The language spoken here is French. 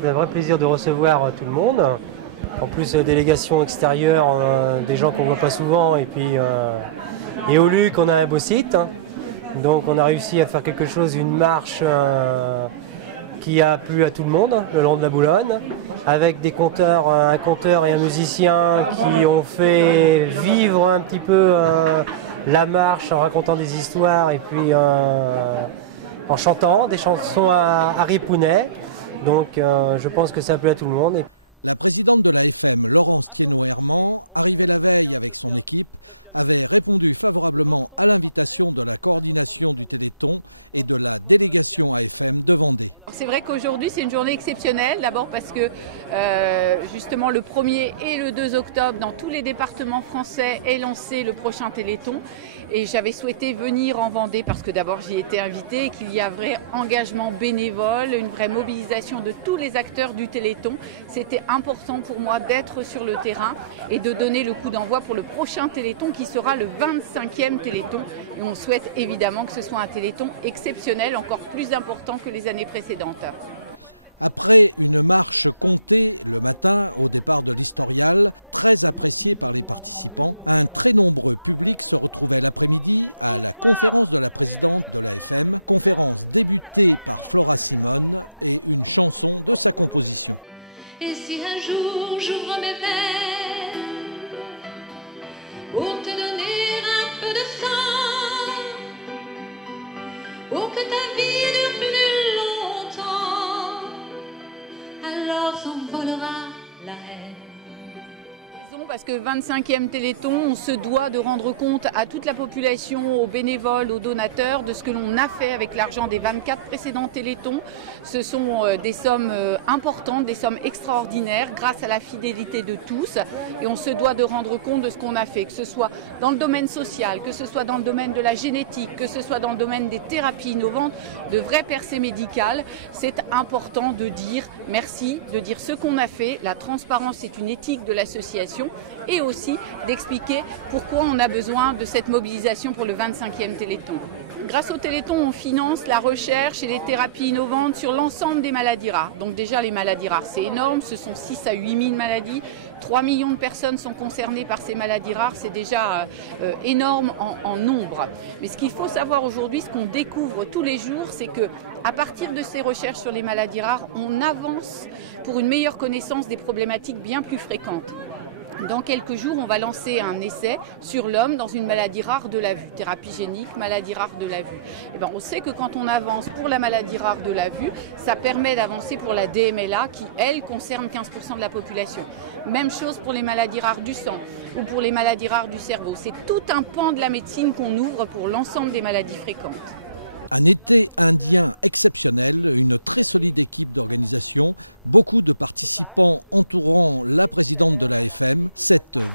C'est un vrai plaisir de recevoir tout le monde. En plus, délégation extérieure, des gens qu'on ne voit pas souvent. Et puis, et au Luc, on a un beau site. Donc, on a réussi à faire quelque chose, une marche qui a plu à tout le monde le long de la Boulonne, avec des conteurs, un conteur et un musicien qui ont fait vivre un petit peu la marche en racontant des histoires et puis en chantant des chansons à Ripounet. Donc je pense que ça a plu à tout le monde. C'est vrai qu'aujourd'hui c'est une journée exceptionnelle, d'abord parce que justement le 1er et le 2 octobre dans tous les départements français est lancé le prochain Téléthon et j'avais souhaité venir en Vendée parce que d'abord j'y étais invitée et qu'il y a un vrai engagement bénévole, une vraie mobilisation de tous les acteurs du Téléthon. C'était important pour moi d'être sur le terrain et de donner le coup d'envoi pour le prochain Téléthon qui sera le 25e Téléthon et on souhaite évidemment que ce soit un Téléthon exceptionnel, encore plus important que les années précédentes. Et si un jour j'ouvre mes veines pour te donner un peu de sang, pour que ta vie dure plus longtemps, alors s'envolera la haine. Parce que 25e Téléthon, on se doit de rendre compte à toute la population, aux bénévoles, aux donateurs, de ce que l'on a fait avec l'argent des 24 précédents Téléthons. Ce sont des sommes importantes, des sommes extraordinaires, grâce à la fidélité de tous. Et on se doit de rendre compte de ce qu'on a fait, que ce soit dans le domaine social, que ce soit dans le domaine de la génétique, que ce soit dans le domaine des thérapies innovantes, de vraies percées médicales. C'est important de dire merci, de dire ce qu'on a fait. La transparence est une éthique de l'association. Et aussi d'expliquer pourquoi on a besoin de cette mobilisation pour le 25e Téléthon. Grâce au Téléthon, on finance la recherche et les thérapies innovantes sur l'ensemble des maladies rares. Donc déjà, les maladies rares, c'est énorme, ce sont 6 à 8 000 maladies. 3 millions de personnes sont concernées par ces maladies rares, c'est déjà énorme en nombre. Mais ce qu'il faut savoir aujourd'hui, ce qu'on découvre tous les jours, c'est que à partir de ces recherches sur les maladies rares, on avance pour une meilleure connaissance des problématiques bien plus fréquentes. Dans quelques jours, on va lancer un essai sur l'homme dans une maladie rare de la vue, thérapie génique, maladie rare de la vue. Et ben, on sait que quand on avance pour la maladie rare de la vue, ça permet d'avancer pour la DMLA qui, elle, concerne 15% de la population. Même chose pour les maladies rares du sang ou pour les maladies rares du cerveau. C'est tout un pan de la médecine qu'on ouvre pour l'ensemble des maladies fréquentes. Tout à l'heure à la clé de la marque.